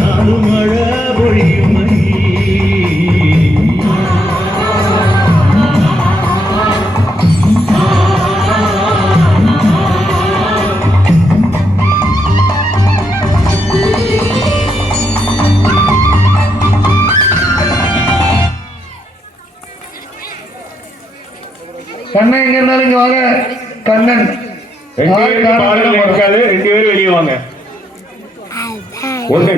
நாடு மழை பொழியும் மணி கண்ணன் எங்க இருந்தாலும் இங்க வாங்க. கண்ணன் 2 பேரும் வெளியே வாங்க. ஒன்று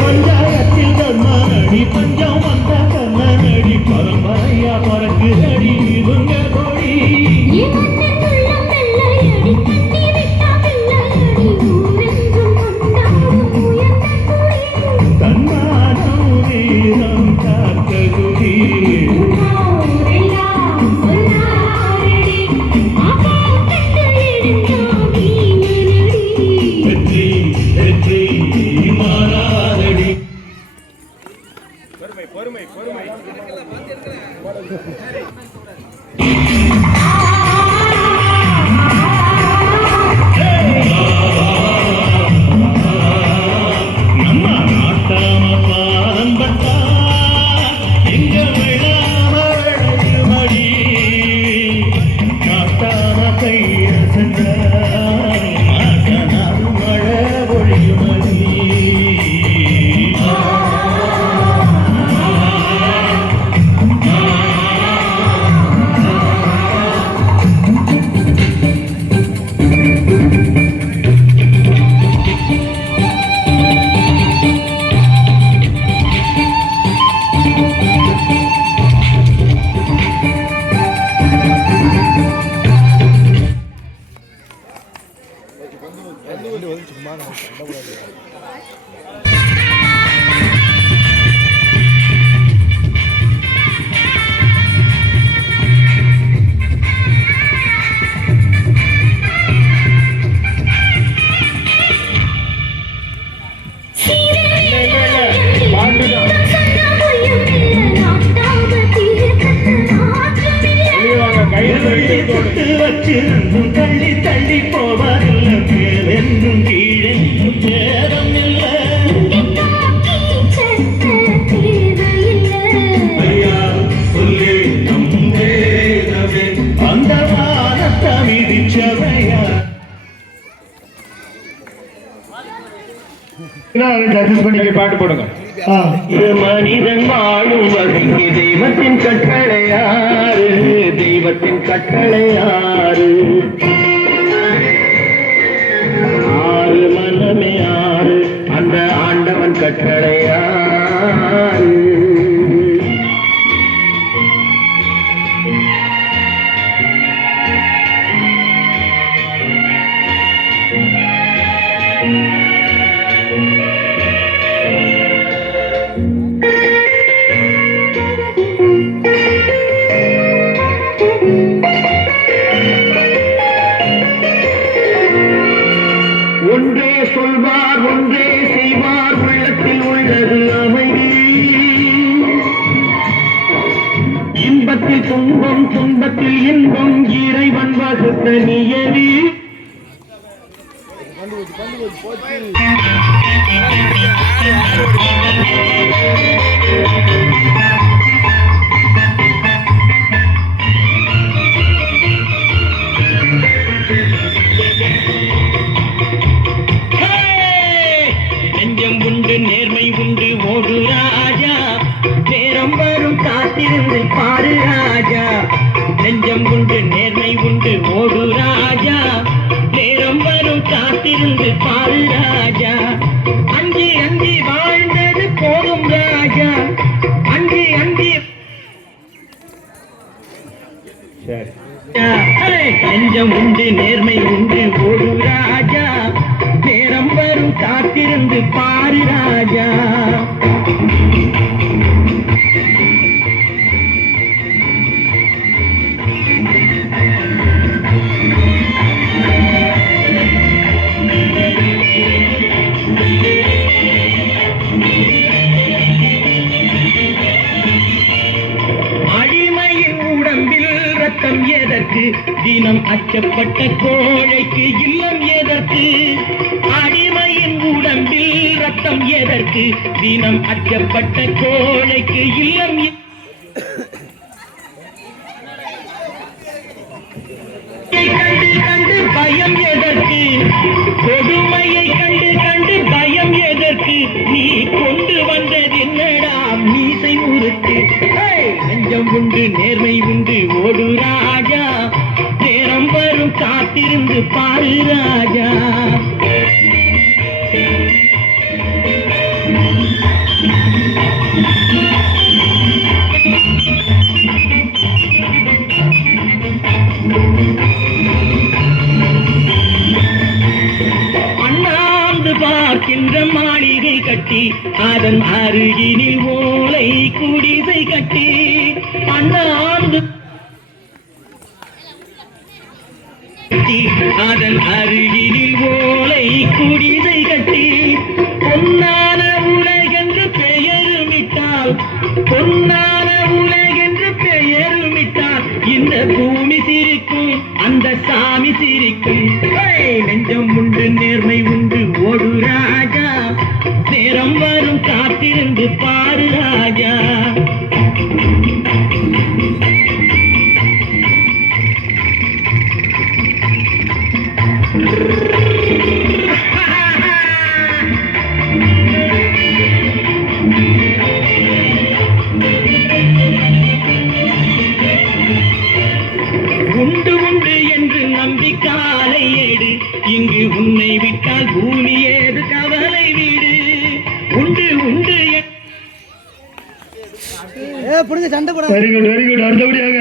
பஞ்சாயத்தில் கண்ணனடி பஞ்சம் வந்த கண்ணனடி பரம்பரையா பறக்கு அடி இவங்க கொடி தன்மானம் வீரம் காத்த குடி வெற்றி வெற்றி மாறாதடி. பொறுமை பொறுமை நம்ம நாட்டாம பாதம் பட்டா எங்க விழாம விளையுமடி நாட்டாம கைய சென்ற நாடு மழை பொழியுமடி வச்சிருந்தும் தள்ளி தள்ளி போவதில்லை மேலென்றும் கீழென்றும் நேரம் இல்லை ஐயா சொல்லி நம்பேனவே அந்த வானத்தை மிதிச்சவையா பாட்டு போடுங்க. மனிதன் வாழும் வகைக்கு தெய்வத்தின் கட்டளையாறு தெய்வத்தின் கட்டளையாறு ஆறு மனமே ஆறு அந்த ஆண்டவன் கட்டளையாறு ஒன்றே சொல்வார் ஒன்றே செய்வார் உள்ளத்தில் உள்ளது அமைதி இன்பத்தில் துன்பம் துன்பத்தில் இன்பம் இறைவன் வகுத்த நியதி நெஞ்சம் உண்டு நேர்மை உண்டு ஓடு ராஜா நேரம் வரும் காத்திருந்து பாரு ராஜா நெஞ்சம் உண்டு நேர்மை உண்டு ஓடு ராஜா நேரம் வரும் காத்திருந்து பாரு ராஜா அஞ்சி அஞ்சி வாழ்ந்தது போதும் ராஜா அஞ்சி அஞ்சி நெஞ்சம் உண்டு நேர்மை உண்டு ஓடு ராஜா நேரம் வரும் காத்திருந்து பாரு ராஜா தினம் அச்சப்பட்ட கோழைக்கு இல்லம் எதற்கு அடிமையின் உடம்பில் ரத்தம் எதற்கு தினம் அச்சப்பட்ட கோழைக்கு இல்லம் கண்டு கண்டு பயம் எதற்கு கொடுமையை கண்டு கண்டு பயம் எதற்கு நீ கொண்டு வந்தது என்னடா மீசை முறுக்கு நெஞ்சம் உண்டு நேர்மை உண்டு ஓடு ராஜா நேரம் வரும் காத்திருந்து பாரு ராஜா அண்ணாந்து பார்க்கின்ற மாளிகை கட்டி அதன் அருகினில் ஓலை குடிசை கட்டி அண்ணாந்து அதன் அருகினில் ஓலை குடிசை கட்டி பொன்னான உலகென்று பெயருமிட்டால் பொன்னான உலகென்று பெயருமிட்டால் இந்த பூமி சிரிக்கும் அந்த சாமி சிரிக்கும் நெஞ்சம் உண்டு நேர்மை உண்டு ஓடு ராஜா நேரம் வரும் காத்திருந்து பாரு ராஜா உண்டு உண்டு என்று நம்பி காலை ஏடு இங்கு உன்னை விட்டால் பூமி ஏது கவலை வீடு உண்டு உண்டு வெரி குட் அடுத்தபடியாக